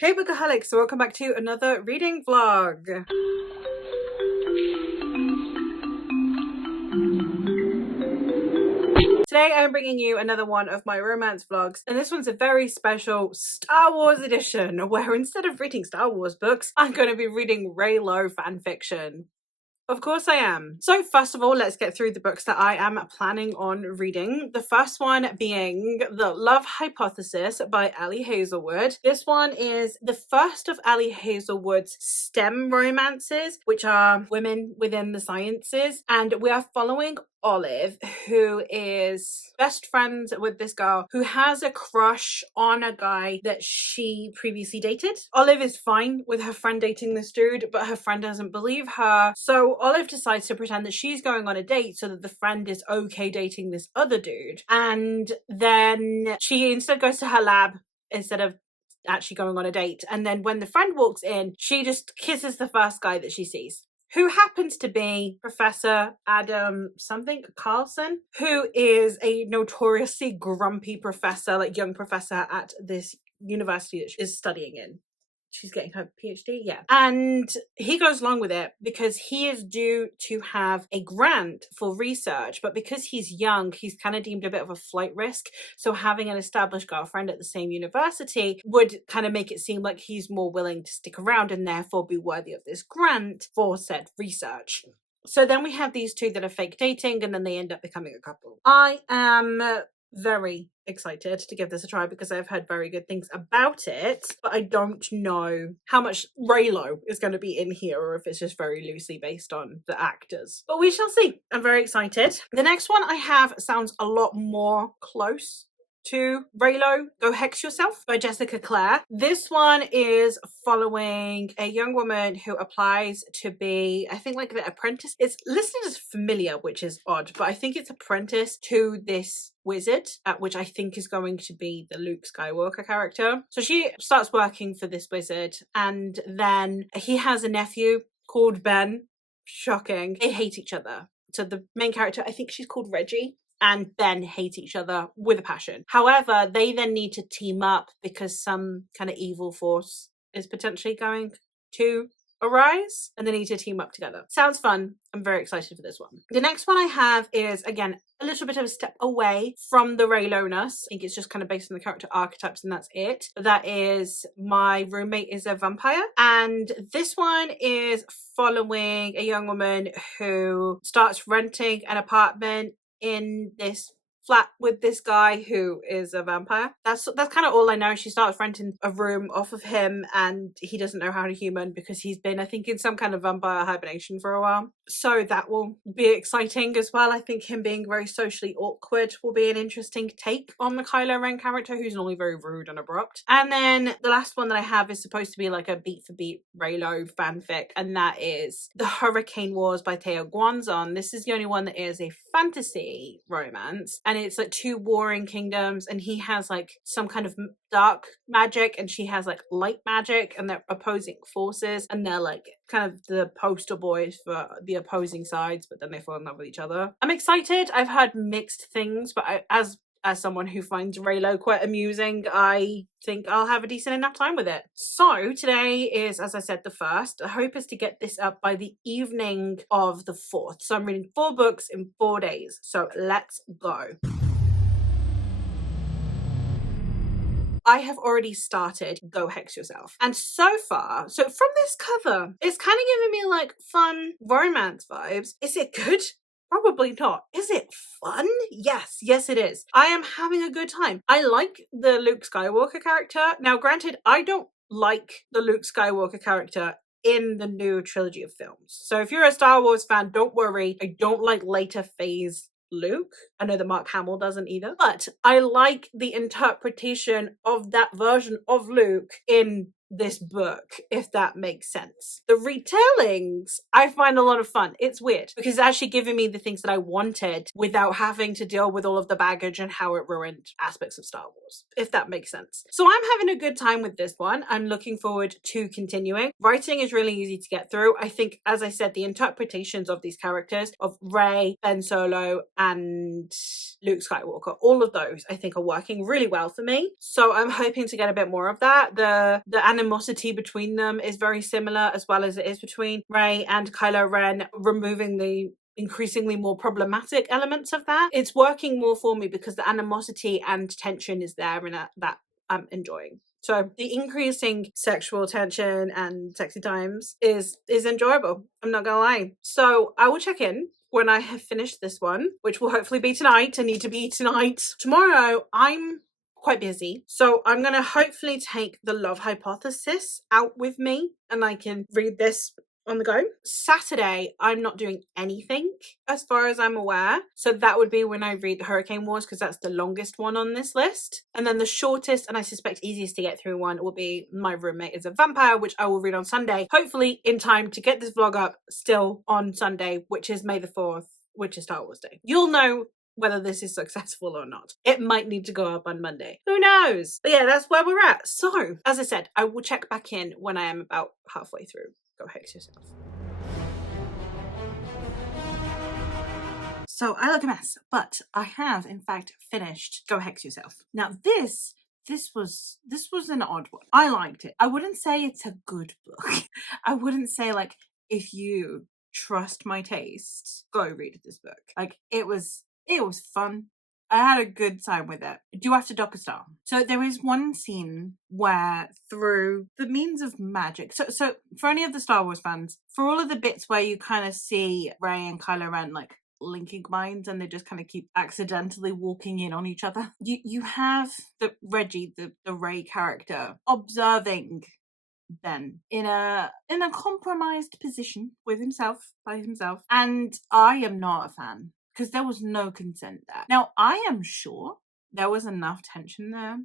Hey Bookaholics, so welcome back to another reading vlog. Today I'm bringing you another one of my romance vlogs, and this one's a very special Star Wars edition, where instead of reading Star Wars books, I'm going to be reading Reylo fanfiction. Of course I am. So first of all, let's get through the books that I am planning on reading. The first one being The Love Hypothesis by Ali Hazelwood. This one is the first of Ali Hazelwood's STEM romances, which are women within the sciences. And we are following Olive, who is best friends with this girl who has a crush on a guy that she previously dated. Olive is fine with her friend dating this dude, but her friend doesn't believe her. So Olive decides to pretend that she's going on a date so that the friend is okay dating this other dude. And then she instead goes to her lab instead of actually going on a date. And then when the friend walks in, she just kisses the first guy that she sees, who happens to be Professor Adam something Carlson, who is a notoriously grumpy professor, like young professor at this university that she is studying in. She's getting her PhD, yeah. And he goes along with it because he is due to have a grant for research, but because he's young, he's kind of deemed a bit of a flight risk. So having an established girlfriend at the same university would kind of make it seem like he's more willing to stick around and therefore be worthy of this grant for said research. So then we have these two that are fake dating, and then they end up becoming a couple. I am very excited to give this a try because I've heard very good things about it, but I don't know how much Reylo is going to be in here or if it's just very loosely based on the actors. But we shall see. I'm very excited. The next one I have sounds a lot more close to Reylo, Go Hex Yourself by Jessica Clare. This one is following a young woman who applies to be, I think, like the apprentice. It's listed as familiar, which is odd, but I think it's apprentice to this wizard, which I think is going to be the Luke Skywalker character. So she starts working for this wizard, and then he has a nephew called Ben. Shocking. They hate each other. So the main character, I think she's called Reggie, and Ben hate each other with a passion. However, they then need to team up because some kind of evil force is potentially going to arise, and they need to team up together. Sounds fun. I'm very excited for this one. The next one I have is, again, a little bit of a step away from the Reylo-ness. I think it's just kind of based on the character archetypes and that's it. That is My Roommate is a Vampire. And this one is following a young woman who starts renting an apartment in this flat with this guy who is a vampire. That's kind of all I know. She starts renting a room off of him, and he doesn't know how to human because he's been, I think, in some kind of vampire hibernation for a while. So that will be exciting as well. I think him being very socially awkward will be an interesting take on the Kylo Ren character, who's normally very rude and abrupt. And then the last one that I have is supposed to be like a beat for beat Reylo fanfic, and that is The Hurricane Wars by Theo Guanzon. This is the only one that is a fantasy romance, and it's like two warring kingdoms, and he has like some kind of dark magic and she has like light magic, and they're opposing forces, and they're like kind of the poster boys for the opposing sides, but then they fall in love with each other. I'm excited. I've heard mixed things, but as someone who finds Reylo quite amusing, I think I'll have a decent enough time with it. So today is, as I said, the 1st. The hope is to get this up by the evening of the 4th. So I'm reading 4 books in 4 days. So let's go. I have already started Go Hex Yourself. And so far, so from this cover, it's kind of giving me like fun romance vibes. Is it good? Probably not. Is it fun? Yes it is. I am having a good time. I like the Luke Skywalker character. Now granted, I don't like the Luke Skywalker character in the new trilogy of films. So if you're a Star Wars fan, don't worry. I don't like later phase Luke. I know that Mark Hamill doesn't either, but I like the interpretation of that version of Luke in this book, if that makes sense. The retellings I find a lot of fun. It's weird because it's actually giving me the things that I wanted without having to deal with all of the baggage and how it ruined aspects of Star Wars, if that makes sense. So I'm having a good time with this one. I'm looking forward to continuing. Writing is really easy to get through. I think, as I said, the interpretations of these characters, of Rey, Ben Solo, and Luke Skywalker, all of those I think are working really well for me. So I'm hoping to get a bit more of that. The animosity between them is very similar, as well as it is between Rey and Kylo Ren, removing the increasingly more problematic elements of that. It's working more for me because the animosity and tension is there, and that I'm enjoying. So the increasing sexual tension and sexy times is enjoyable. I'm not gonna lie. So I will check in when I have finished this one, which will hopefully be tonight. I need to be tonight. Tomorrow, I'm quite busy. So I'm going to hopefully take The Love Hypothesis out with me and I can read this on the go. Saturday, I'm not doing anything as far as I'm aware. So that would be when I read The Hurricane Wars, because that's the longest one on this list. And then the shortest and I suspect easiest to get through one will be My Roommate is a Vampire, which I will read on Sunday, hopefully in time to get this vlog up still on Sunday, which is May the 4th, which is Star Wars Day. You'll know whether this is successful or not. It might need to go up on Monday. Who knows? But yeah, that's where we're at. So, as I said, I will check back in when I am about halfway through. Go hex yourself. So I look a mess, but I have in fact finished Go Hex Yourself. Now this was an odd one. I liked it. I wouldn't say it's a good book. I wouldn't say like, if you trust my taste, go read this book. Like it was fun. I had a good time with it. I do have to dock a star. So there is one scene where through the means of magic, so for any of the Star Wars fans, for all of the bits where you kind of see Rey and Kylo Ren like linking minds and they just kind of keep accidentally walking in on each other, you have the Reggie, the Rey character, observing Ben in a compromised position with himself, by himself, and I am not a fan because there was no consent there. Now I am sure there was enough tension there,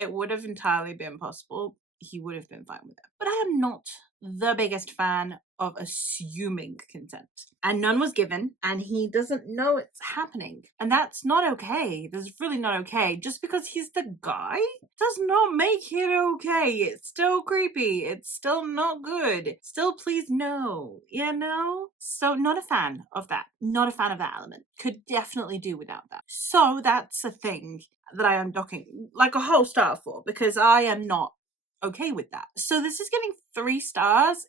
it would have entirely been possible. He would have been fine with it. But I am not the biggest fan of assuming consent. And none was given, and he doesn't know it's happening. And that's not okay. That's really not okay. Just because he's the guy does not make it okay. It's still creepy. It's still not good. Still, please no. You know? So, not a fan of that. Not a fan of that element. Could definitely do without that. So, that's a thing that I am docking like a whole star for, because I am not okay with that. So this is getting 3 stars.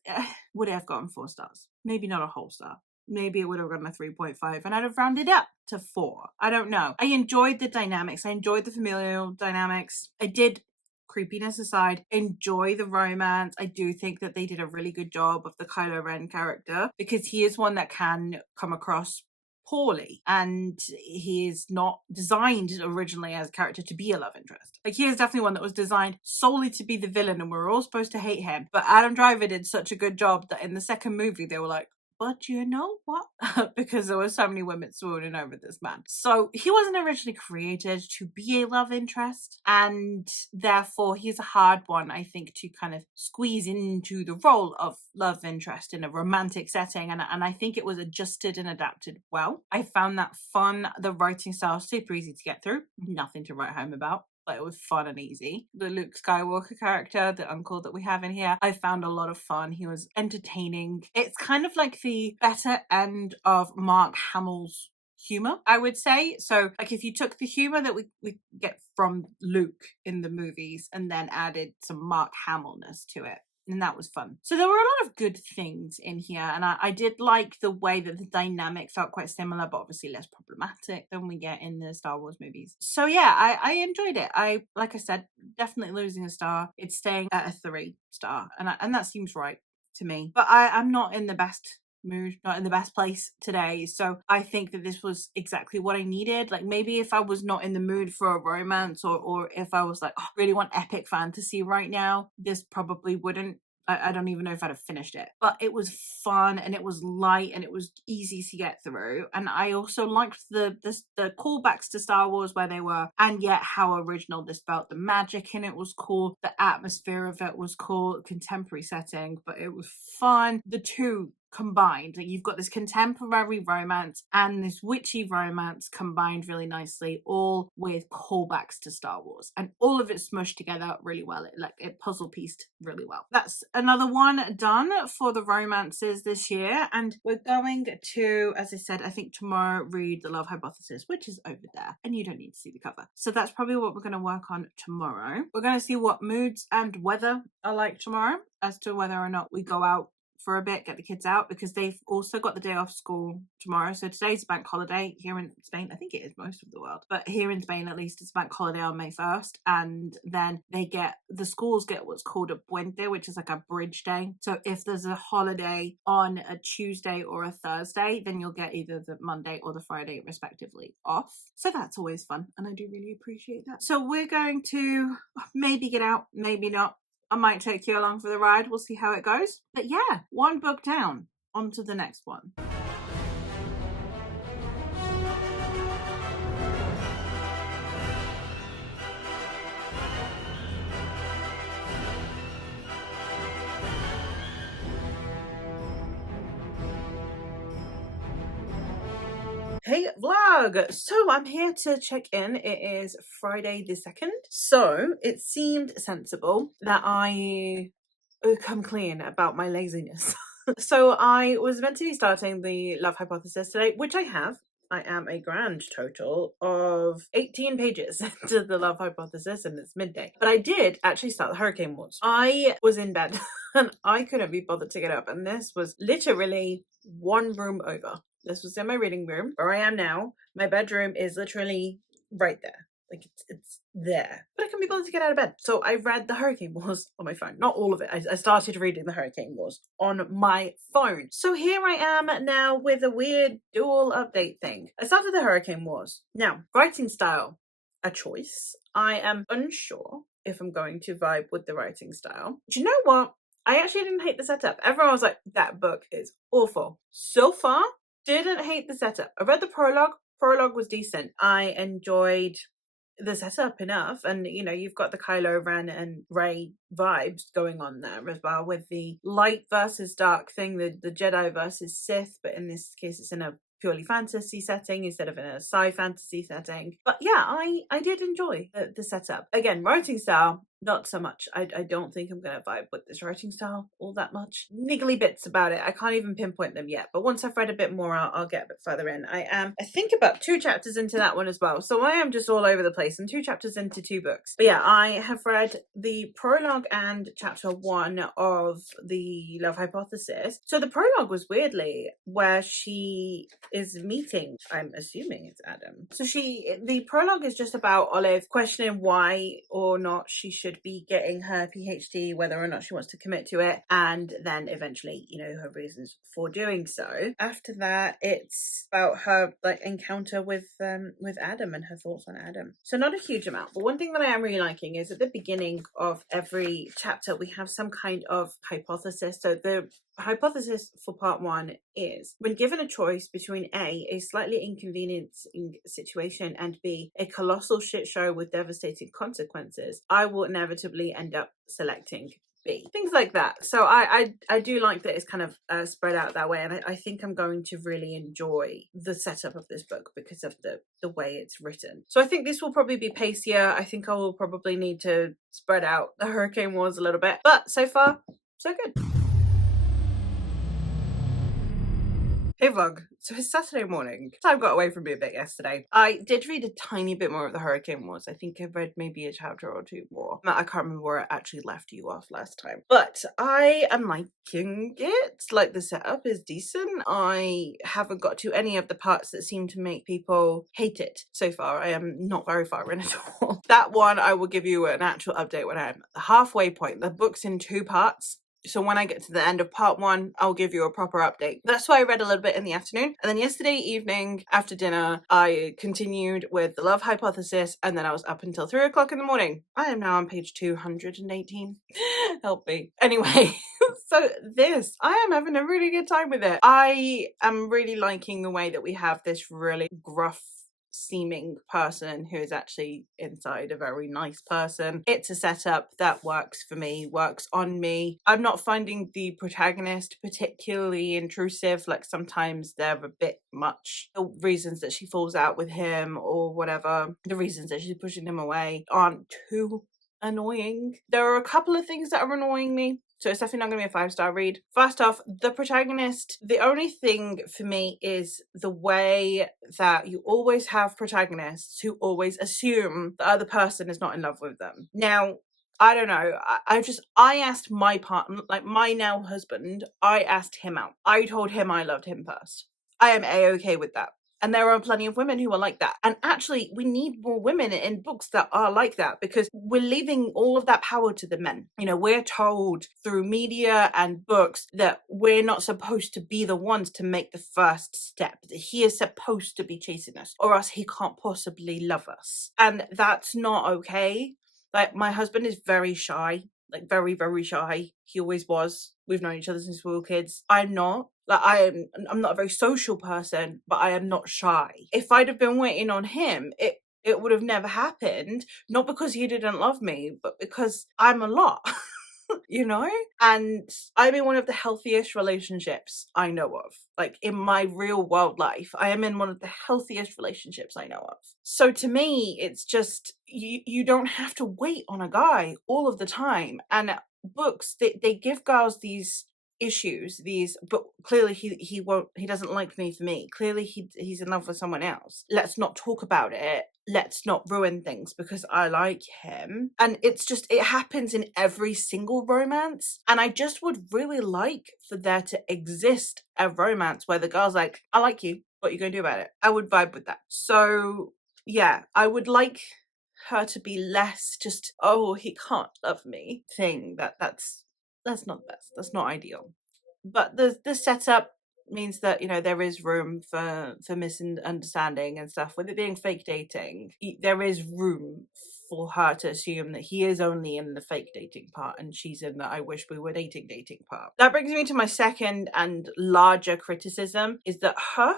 Would it have gotten 4 stars? Maybe not a whole star. Maybe it would have gotten a 3.5 and I'd have rounded up to 4. I don't know. I enjoyed the dynamics. I enjoyed the familial dynamics. I did, creepiness aside, enjoy the romance. I do think that they did a really good job of the Kylo Ren character, because he is one that can come across poorly, and he is not designed originally as a character to be a love interest. Like, he is definitely one that was designed solely to be the villain, and we're all supposed to hate him. But Adam Driver did such a good job that in the second movie they were like, but you know what? Because there were so many women swooning over this man. So he wasn't originally created to be a love interest, and therefore he's a hard one, I think, to kind of squeeze into the role of love interest in a romantic setting. And I think it was adjusted and adapted well. I found that fun. The writing style is super easy to get through. Nothing to write home about. But it was fun and easy. The Luke Skywalker character, the uncle that we have in here, I found a lot of fun. He was entertaining. It's kind of like the better end of Mark Hamill's humor, I would say. So like, if you took the humor that we get from Luke in the movies and then added some Mark Hamillness to it, and that was fun. So there were a lot of good things in here, and I did like the way that the dynamic felt quite similar, but obviously less problematic than we get in the Star Wars movies. So yeah, I enjoyed it. Like I said, definitely losing a star. It's staying at a 3 star, and that seems right to me. But I'm not in the best mood, not in the best place today, so I think that this was exactly what I needed. Like, maybe if I was not in the mood for a romance, or if I was like, oh, I really want epic fantasy right now, this probably wouldn't. I don't even know if I'd have finished it. But it was fun, and it was light, and it was easy to get through. And I also liked the callbacks to Star Wars where they were, and yet how original this felt. The magic in it was cool. The atmosphere of it was cool. Contemporary setting, but it was fun. The 2 combined. Like, you've got this contemporary romance and this witchy romance combined really nicely, all with callbacks to Star Wars, and all of it smushed together really well. It puzzle pieced really well. That's another one done for the romances this year, and we're going to, as I said, I think tomorrow read The Love Hypothesis, which is over there, and you don't need to see the cover. So that's probably what we're going to work on tomorrow. We're going to see what moods and weather are like tomorrow as to whether or not we go out for a bit, get the kids out, because they've also got the day off school tomorrow. So today's a bank holiday here in Spain. I think it is most of the world, but here in Spain at least it's a bank holiday on May 1st, and then the schools get what's called a puente, which is like a bridge day. So if there's a holiday on a Tuesday or a Thursday, then you'll get either the Monday or the Friday respectively off. So that's always fun, and I do really appreciate that. So we're going to maybe get out, maybe not. I might take you along for the ride. We'll see how it goes. But yeah, one book down. On to the next one. Hey vlog! So I'm here to check in. It is Friday the 2nd. So it seemed sensible that I come clean about my laziness. So I was meant to be starting the Love Hypothesis today, which I have. I am a grand total of 18 pages into the Love Hypothesis, and it's midday. But I did actually start the Hurricane Wars. I was in bed and I couldn't be bothered to get up, and this was literally one room over. This was in my reading room where I am now. My bedroom is literally right there. Like, it's there. But I couldn't be bothered to get out of bed. So I read the Hurricane Wars on my phone. Not all of it. I started reading the Hurricane Wars on my phone. So here I am now with a weird dual update thing. I started the Hurricane Wars. Now, writing style, a choice. I am unsure if I'm going to vibe with the writing style. Do you know what? I actually didn't hate the setup. Everyone was like, that book is awful. So far, didn't hate the setup. I read the prologue. Prologue was decent. I enjoyed the setup enough, and you know, you've got the Kylo Ren and Rey vibes going on there as well, with the light versus dark thing, the Jedi versus Sith, but in this case it's in a purely fantasy setting instead of in a sci-fantasy setting. But yeah, I did enjoy the setup. Again, writing style, not so much. I don't think I'm gonna vibe with this writing style all that much. Niggly bits about it, I can't even pinpoint them yet, but once I've read a bit more, I'll get a bit further in. I think about 2 chapters into that one as well, so I am just all over the place, and 2 chapters into 2 books. But yeah, I have read the prologue and chapter 1 of the Love Hypothesis. So the prologue was weirdly where she is meeting, I'm assuming it's Adam. So the prologue is just about Olive questioning why or not she should be getting her PhD, whether or not she wants to commit to it, and then eventually, you know, her reasons for doing so. After that, it's about her encounter with Adam and her thoughts on Adam. So not a huge amount, but one thing that I am really liking is at the beginning of every chapter we have some kind of hypothesis. So the hypothesis for part 1 is, when given a choice between A, slightly inconveniencing situation, and B, a colossal shit show with devastating consequences, I will inevitably end up selecting B. Things like that. So I do like that it's kind of spread out that way, and I think I'm going to really enjoy the setup of this book because of the way it's written. So I think this will probably be pacier. I think I will probably need to spread out the Hurricane Wars a little bit, but so far, so good. Hey vlog, so it's Saturday morning. Time got away from me a bit yesterday. I did read a tiny bit more of the Hurricane Wars. I think I read maybe a chapter or 2 more. I can't remember where I actually left you off last time. But I am liking it. Like, the setup is decent. I haven't got to any of the parts that seem to make people hate it so far. I am not very far in at all. That one, I will give you an actual update when I'm at the halfway point. The book's in 2 parts. So when I get to the end of part 1, I'll give you a proper update. That's why I read a little bit in the afternoon. And then yesterday evening, after dinner, I continued with the Love Hypothesis, and then I was up until 3 o'clock in the morning. I am now on page 218. Help me. Anyway, so I am having a really good time with it. I am really liking the way that we have this really gruff seeming person who is actually inside a very nice person. It's a setup that works for me, works on me. I'm not finding the protagonist particularly intrusive. Like sometimes they're a bit much. The reasons that she falls out with him or whatever, the reasons that she's pushing him away aren't too annoying. There are a couple of things that are annoying me, so it's definitely not going to be a 5-star read. First off, the protagonist, the only thing for me is the way that you always have protagonists who always assume the other person is not in love with them. Now, I don't know. I asked my partner, like my now husband, I asked him out. I told him I loved him first. I am A-okay with that. And there are plenty of women who are like that. And actually, we need more women in books that are like that, because we're leaving all of that power to the men. You know, we're told through media and books that we're not supposed to be the ones to make the first step. That he is supposed to be chasing us, or else he can't possibly love us. And that's not okay. Like, my husband is very shy. Like, very, very shy. He always was. We've known each other since we were kids. I'm not. Like, I'm not a very social person, but I am not shy. If I'd have been waiting on him, it would have never happened. Not because he didn't love me, but because I'm a lot. You know? And I'm in one of the healthiest relationships I know of. Like, in my real world life, I am in one of the healthiest relationships I know of. So to me, it's just, you don't have to wait on a guy all of the time. And books, they give girls these issues, but clearly he doesn't like me for me. Clearly he's in love with someone else. Let's not talk about it. Let's not ruin things because I like him. And it's just, it happens in every single romance. And I just would really like for there to exist a romance where the girl's like, I like you, what are you gonna do about it? I would vibe with that. So yeah, I would like her to be less just, oh, he can't love me thing. That's not the best. That's not ideal. But the setup means that, you know, there is room for misunderstanding and stuff. With it being fake dating, there is room for her to assume that he is only in the fake dating part and she's in the I wish we were dating part. That brings me to my second and larger criticism, is that her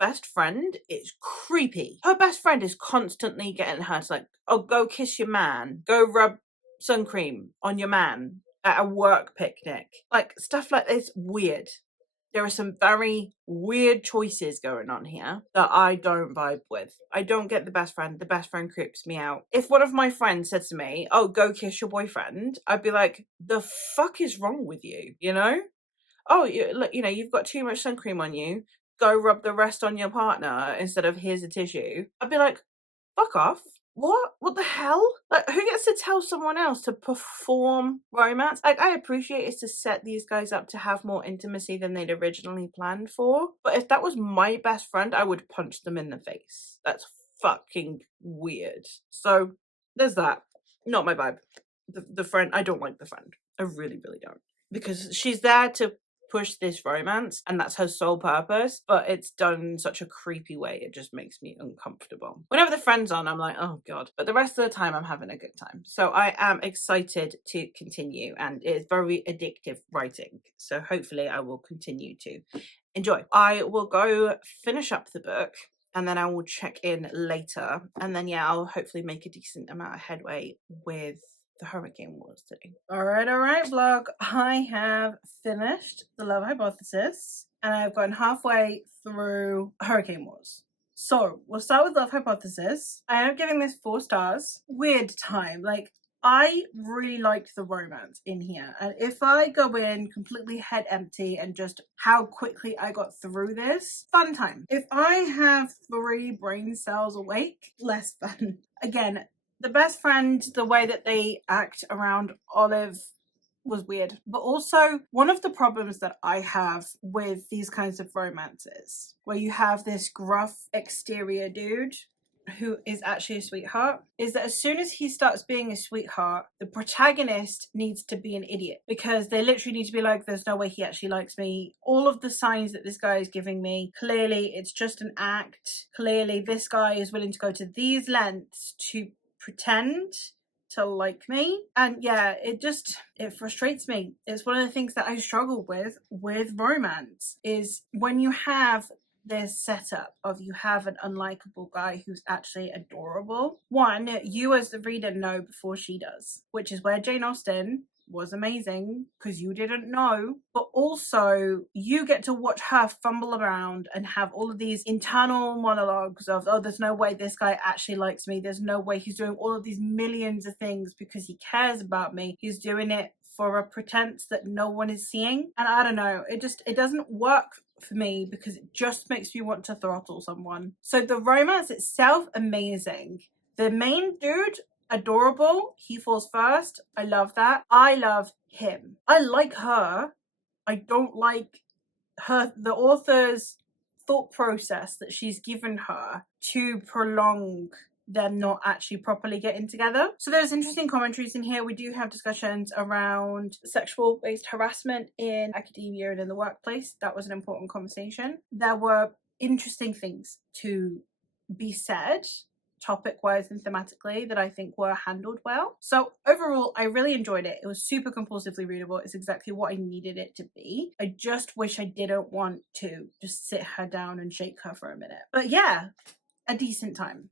best friend is creepy. Her best friend is constantly getting her to like, oh, go kiss your man, go rub sun cream on your man at a work picnic. Like, stuff like this, weird. There are some very weird choices going on here that I don't vibe with. I don't get the best friend. The best friend creeps me out. If one of my friends said to me, oh, go kiss your boyfriend, I'd be like, the fuck is wrong with you? You know? Oh, you know, you've got too much sun cream on you. Go rub the rest on your partner instead of here's a tissue. I'd be like, fuck off. What the hell? Like, who gets to tell someone else to perform romance? Like, I appreciate it's to set these guys up to have more intimacy than they'd originally planned for. But if that was my best friend, I would punch them in the face. That's fucking weird. So there's that. Not my vibe. The friend, I don't like the friend. I really, really don't. Because she's there to push this romance and that's her sole purpose, but it's done in such a creepy way it just makes me uncomfortable. Whenever the friend's on, I'm like, oh god, but the rest of the time I'm having a good time. So I am excited to continue, and it's very addictive writing, so hopefully I will continue to enjoy. I will go finish up the book and then I will check in later, and then yeah, I'll hopefully make a decent amount of headway with the Hurricane Wars today. All right, vlog. I have finished The Love Hypothesis and I've gotten halfway through Hurricane Wars. So we'll start with Love Hypothesis. I am giving this 4 stars. Weird time. Like, I really liked the romance in here, and if I go in completely head empty and just how quickly I got through this, fun time. If I have 3 brain cells awake, less fun. Again, the best friend, the way that they act around Olive was weird. But also, one of the problems that I have with these kinds of romances, where you have this gruff exterior dude who is actually a sweetheart, is that as soon as he starts being a sweetheart, the protagonist needs to be an idiot, because they literally need to be like, there's no way he actually likes me. All of the signs that this guy is giving me, clearly it's just an act. Clearly this guy is willing to go to these lengths to pretend to like me. And yeah, it frustrates me. It's one of the things that I struggle with romance, is when you have this setup of you have an unlikable guy who's actually adorable. One, you as the reader know before she does, which is where Jane Austen was amazing because you didn't know, but also you get to watch her fumble around and have all of these internal monologues of, oh, there's no way this guy actually likes me, there's no way he's doing all of these millions of things because he cares about me, he's doing it for a pretense that no one is seeing. And I don't know, it doesn't work for me because it just makes me want to throttle someone. So the romance itself, amazing. The main dude, adorable. He falls first. I love that. I love him. I like her. I don't like the author's thought process that she's given her to prolong them not actually properly getting together. So there's interesting commentaries in here. We do have discussions around sexual based harassment in academia and in the workplace. That was an important conversation. There were interesting things to be said topic-wise and thematically that I think were handled well. So overall, I really enjoyed it. It was super compulsively readable. It's exactly what I needed it to be. I just wish I didn't want to just sit her down and shake her for a minute. But yeah, a decent time.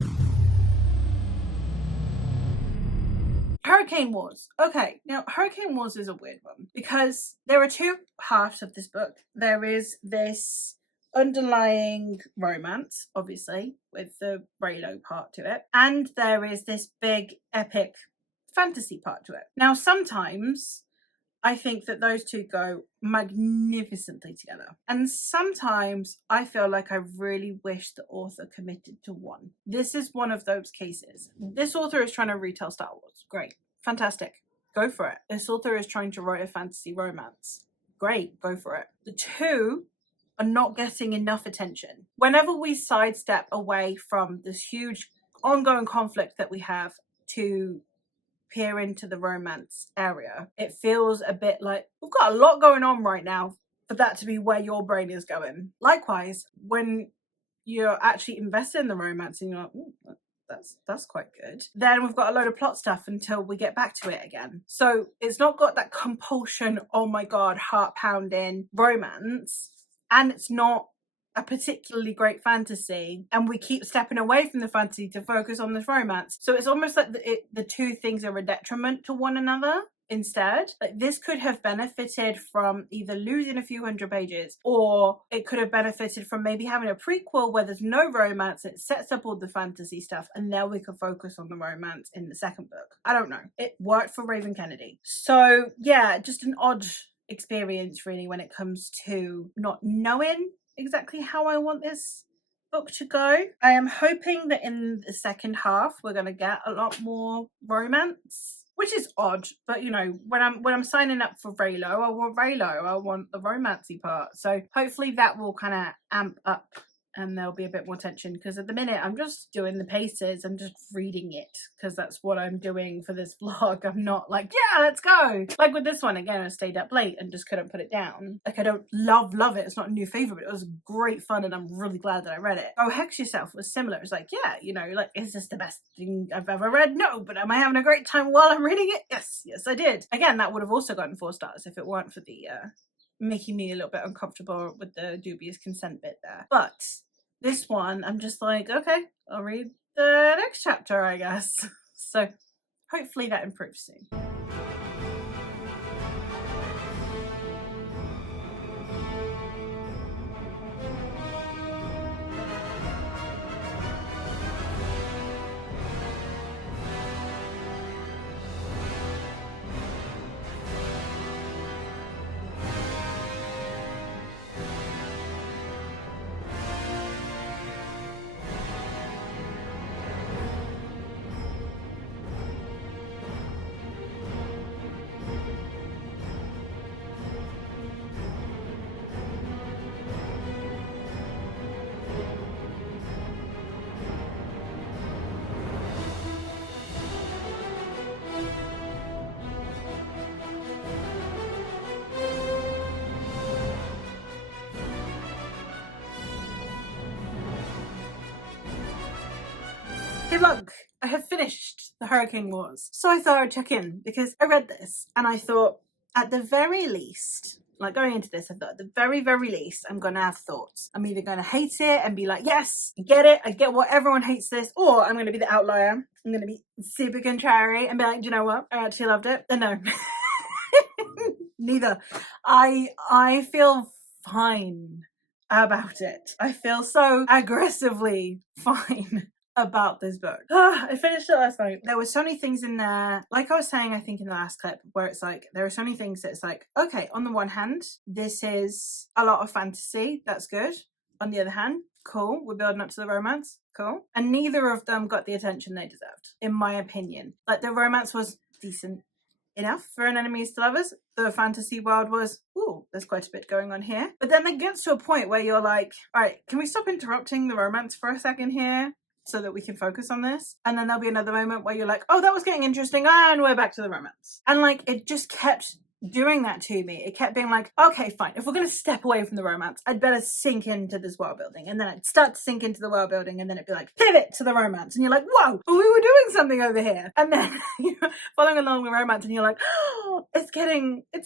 Hurricane Wars. Okay, now Hurricane Wars is a weird one because there are two halves of this book. There is this underlying romance, obviously, with the Reylo part to it, and there is this big epic fantasy part to it. Now, sometimes I think that those two go magnificently together, and sometimes I feel like I really wish the author committed to one. This is one of those cases. This author is trying to retell Star Wars. Great, fantastic, go for it. This author is trying to write a fantasy romance. Great, go for it. The two are not getting enough attention. Whenever we sidestep away from this huge ongoing conflict that we have to peer into the romance area, it feels a bit like we've got a lot going on right now for that to be where your brain is going. Likewise, when you're actually invested in the romance and you're like, ooh, that's quite good, then we've got a load of plot stuff until we get back to it again. So it's not got that compulsion, oh my god, heart pounding romance, and it's not a particularly great fantasy, and we keep stepping away from the fantasy to focus on this romance. So it's almost like the two things are a detriment to one another instead. Like, this could have benefited from either losing a few hundred pages, or it could have benefited from maybe having a prequel where there's no romance, it sets up all the fantasy stuff, and then we could focus on the romance in the second book. I don't know. It worked for Raven Kennedy. So yeah, just an odd experience really when it comes to not knowing exactly how I want this book to go. I am hoping that in the second half we're going to get a lot more romance, which is odd, but you know, when I'm signing up for Reylo, I want Reylo, I want the romancy part. So hopefully that will kind of amp up and there'll be a bit more tension, because at the minute I'm just doing the paces, I'm just reading it because that's what I'm doing for this vlog. I'm not like, yeah, let's go. Like with this one, again, I stayed up late and just couldn't put it down. Like, I don't love it, it's not a new favorite, but it was great fun and I'm really glad that I read it. Oh, Hex Yourself was similar. It's like, yeah, you know, like, is this the best thing I've ever read? No, but am I having a great time while I'm reading it? Yes I did. Again, that would have also gotten 4 stars if it weren't for the making me a little bit uncomfortable with the dubious consent bit there. But this one, I'm just like, okay, I'll read the next chapter, I guess. So hopefully that improves soon. Hey vlog, I have finished the Hurricane Wars. So I thought I'd check in because I read this and I thought, at the very least, like going into this, I thought at the very, very least, I'm going to have thoughts. I'm either going to hate it and be like, yes, I get it. I get what everyone hates this. Or I'm going to be the outlier. I'm going to be super contrary and be like, do you know what? I actually loved it. And no, neither. I feel fine about it. I feel so aggressively fine about this book. I finished it last night. There were so many things in there, like I was saying, I think in the last clip, where it's like, there are so many things that it's like, okay, on the one hand, this is a lot of fantasy. That's good. On the other hand, cool. We're building up to the romance. Cool. And neither of them got the attention they deserved, in my opinion. Like, the romance was decent enough for an enemies to lovers. The fantasy world was, ooh, there's quite a bit going on here. But then it gets to a point where you're like, all right, can we stop interrupting the romance for a second here so that we can focus on this? And then there'll be another moment where you're like, oh, that was getting interesting, and we're back to the romance. And like, it just kept doing that to me. It kept being like, okay, fine, if we're going to step away from the romance, I'd better sink into this world building. And then I'd start to sink into the world building, and then it'd be like, pivot to the romance. And you're like, whoa, but we were doing something over here. And then you're following along the romance, and you're like, oh, it's becoming, and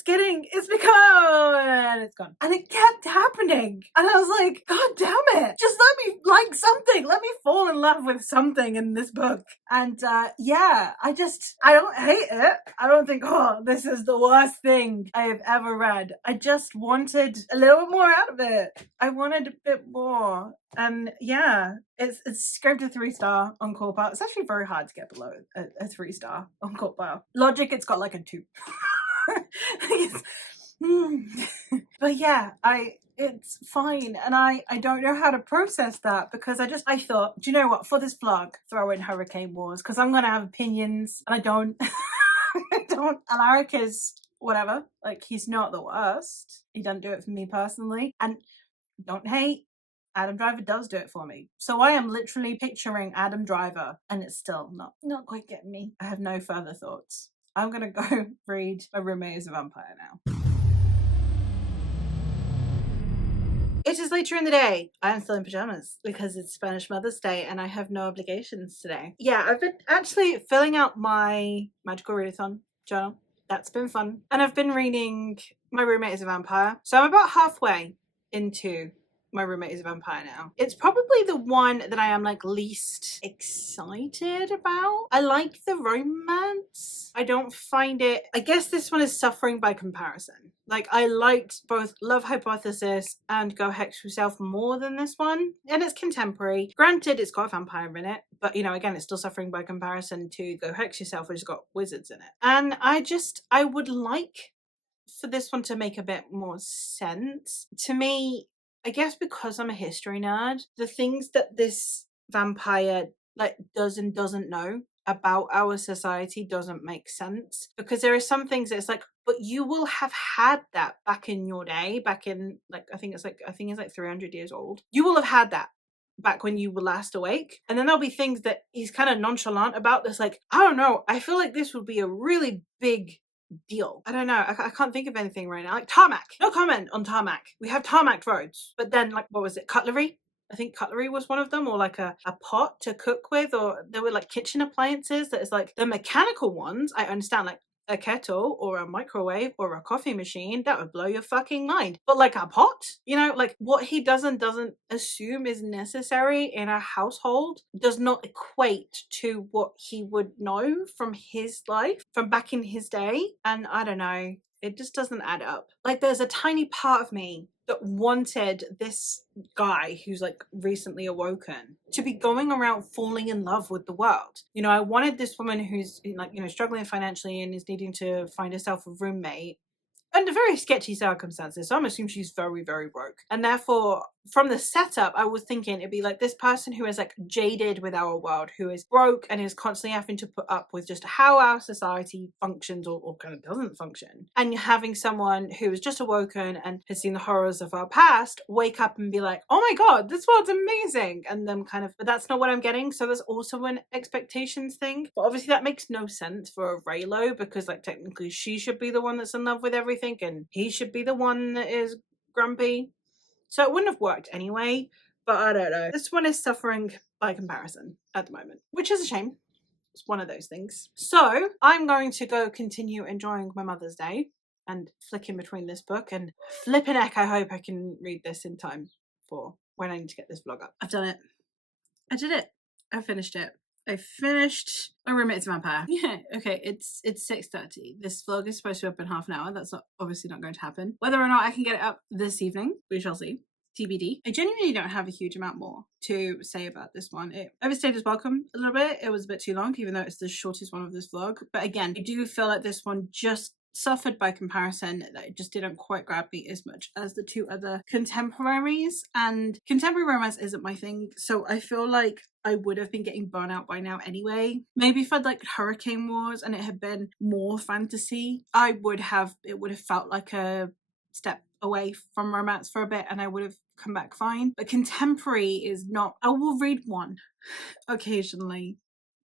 it's gone. And it kept happening. And I was like, God damn it. Just let me like something. Let me fall in love with something in this book. And yeah, I don't hate it. I don't think, oh, this is the worst thing I have ever read. I just wanted a little bit more out of it. I wanted a bit more. And yeah, it's scraped a 3-star on Corpal. It's actually very hard to get below a 3-star on Corpal. Logic, it's got like a 2. But yeah, it's fine, and I don't know how to process that, because I thought, do you know what, for this vlog, throw in Hurricane Wars, because I'm gonna have opinions, and I don't. Alaric is whatever, like, he's not the worst. He doesn't do it for me personally, and don't hate, Adam Driver does do it for me. So I am literally picturing Adam Driver, and it's still not quite getting me. I have no further thoughts. I'm gonna go read My Roommate is a Vampire now. It is later in the day. I am still in pajamas because it's Spanish Mother's Day and I have no obligations today. Yeah, I've been actually filling out my Magical Readathon journal. That's been fun. And I've been reading My Roommate is a Vampire. So I'm about halfway into My Roommate is a Vampire now. It's probably the one that I am like least excited about. I like the romance. I don't find it, I guess this one is suffering by comparison. Like, I liked both Love Hypothesis and Go Hex Yourself more than this one. And it's contemporary. Granted, it's got a vampire in it, but you know, again, it's still suffering by comparison to Go Hex Yourself, which has got wizards in it. And I would like for this one to make a bit more sense. To me, I guess because I'm a history nerd, the things that this vampire like does and doesn't know about our society doesn't make sense, because there are some things that it's like, but you will have had that back in your day, back in like I think it's like 300 years old. You will have had that back when you were last awake. And then there'll be things that he's kind of nonchalant about that's like, I don't know, I feel like this would be a really big deal. I don't know. I can't think of anything right now. Like tarmac. No comment on tarmac. We have tarmac roads. But then, like, what was it? Cutlery? I think cutlery was one of them, or like a pot to cook with, or there were like kitchen appliances that is like the mechanical ones. I understand, like a kettle or a microwave or a coffee machine, that would blow your fucking mind. But like a pot, you know, like what he doesn't assume is necessary in a household does not equate to what he would know from his life, from back in his day. And I don't know, it just doesn't add up. Like, there's a tiny part of me that wanted this guy who's like recently awoken to be going around falling in love with the world. You know, I wanted this woman who's like, you know, struggling financially and is needing to find herself a roommate under very sketchy circumstances. So I'm assuming she's very, very broke. And therefore, from the setup, I was thinking it'd be like this person who is like jaded with our world, who is broke and is constantly having to put up with just how our society functions or kind of doesn't function. And having someone who is just awoken and has seen the horrors of our past wake up and be like, oh my God, this world's amazing. And then kind of, but that's not what I'm getting. So there's also an expectations thing. But obviously that makes no sense for a Reylo, because like technically she should be the one that's in love with everything and he should be the one that is grumpy. So it wouldn't have worked anyway, but I don't know. This one is suffering by comparison at the moment, which is a shame. It's one of those things. So I'm going to go continue enjoying my Mother's Day and flicking between this book and flipping heck, I hope I can read this in time for when I need to get this vlog up. I've done it. I did it. I finished it. I finished My Roommate's a Vampire. Yeah, okay, it's 6:30. This vlog is supposed to be up in half an hour. That's obviously not going to happen. Whether or not I can get it up this evening, we shall see. TBD. I genuinely don't have a huge amount more to say about this one. It overstayed its welcome a little bit. It was a bit too long, even though it's the shortest one of this vlog. But again, I do feel like this one just suffered by comparison, that it just didn't quite grab me as much as the two other contemporaries, and contemporary romance isn't my thing, so I feel like I would have been getting burnt out by now anyway. Maybe if I'd liked Hurricane Wars and it had been more fantasy, it would have felt like a step away from romance for a bit and I would have come back fine. But contemporary is not. I will read one occasionally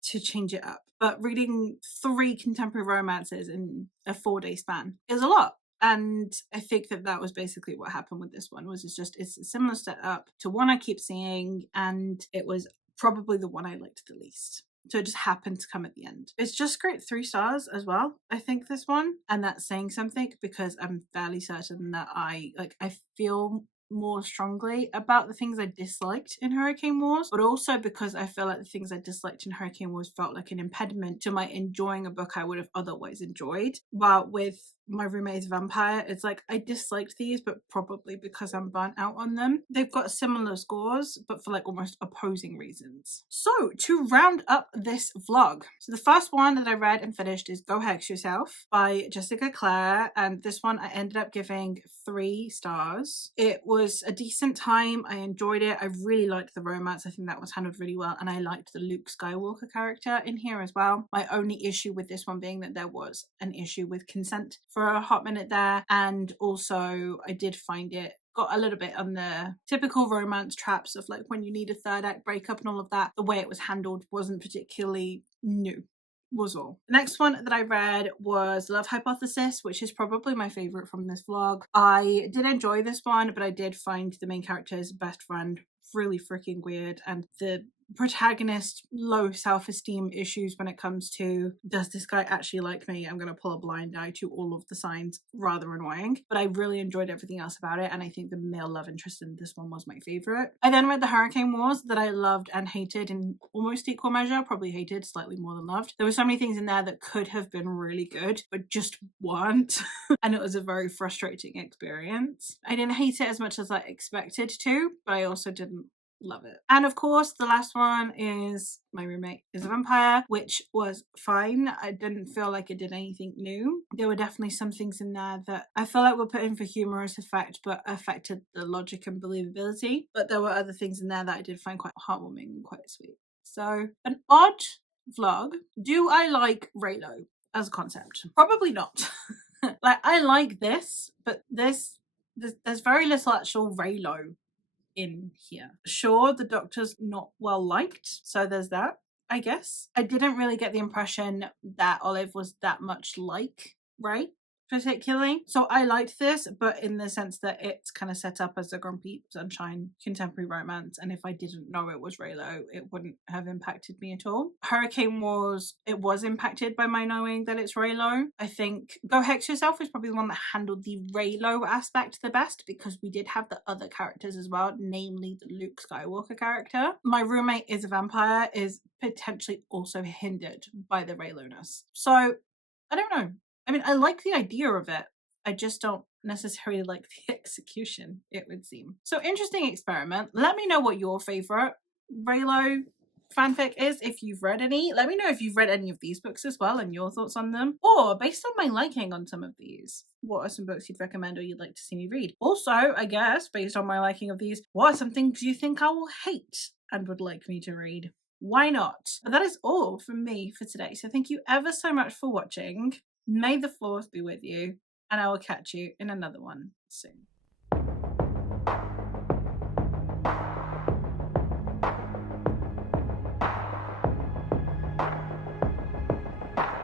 to change it up, but reading 3 contemporary romances in a 4-day span is a lot. And I think that was basically what happened with this one. It's a similar setup to one I keep seeing, and it was probably the one I liked the least. So it just happened to come at the end. It's just great 3 stars as well, I think, this one. And that's saying something, because I'm fairly certain that I feel more strongly about the things I disliked in Hurricane Wars, but also because I feel like the things I disliked in Hurricane Wars felt like an impediment to my enjoying a book I would have otherwise enjoyed. While with My Roommate's Vampire, it's like I disliked these, but probably because I'm burnt out on them. They've got similar scores, but for like almost opposing reasons. So to round up this vlog, so the first one that I read and finished is Go Hex Yourself by Jessica Clare, and this one I ended up giving 3 stars. It was a decent time. I enjoyed it. I really liked the romance. I think that was handled really well, and I liked the Luke Skywalker character in here as well. My only issue with this one being that there was an issue with consent for a hot minute there, and also I did find it got a little bit on the typical romance traps of like when you need a third act breakup and all of that. The way it was handled wasn't particularly new, was all. The next one that I read was Love Hypothesis, which is probably my favorite from this vlog. I did enjoy this one, but I did find the main character's best friend really freaking weird, and the protagonist low self-esteem issues when it comes to, does this guy actually like me? I'm gonna pull a blind eye to all of the signs, rather annoying. But I really enjoyed everything else about it, and I think the male love interest in this one was my favorite. I then read The Hurricane Wars that I loved and hated in almost equal measure, probably hated slightly more than loved. There were so many things in there that could have been really good but just weren't and it was a very frustrating experience. I didn't hate it as much as I expected to, but I also didn't love it. And of course the last one is My Roommate is a Vampire, which was fine. I didn't feel like it did anything new. There were definitely some things in there that I felt like were put in for humorous effect but affected the logic and believability, but there were other things in there that I did find quite heartwarming and quite sweet. So an odd vlog. Do I like Reylo as a concept? Probably not. Like, I like this, but there's very little actual Reylo in here. Sure, the Doctor's not well liked, so there's that, I guess. I didn't really get the impression that Olive was that much like Ray, particularly. So I liked this, but in the sense that it's kind of set up as a grumpy sunshine contemporary romance, and if I didn't know it was Reylo, it wouldn't have impacted me at all. Hurricane Wars, it was impacted by my knowing that it's Reylo. I think Go Hex Yourself is probably the one that handled the Reylo aspect the best, because we did have the other characters as well, namely the Luke Skywalker character. My Roommate is a Vampire is potentially also hindered by the Reylo-ness. So I don't know. I mean, I like the idea of it. I just don't necessarily like the execution, it would seem. So interesting experiment. Let me know what your favorite Reylo fanfic is, if you've read any. Let me know if you've read any of these books as well and your thoughts on them. Or based on my liking on some of these, what are some books you'd recommend or you'd like to see me read? Also, I guess, based on my liking of these, what are some things you think I will hate and would like me to read? Why not? But that is all from me for today. So thank you ever so much for watching. May the 4th be with you, and I will catch you in another one soon.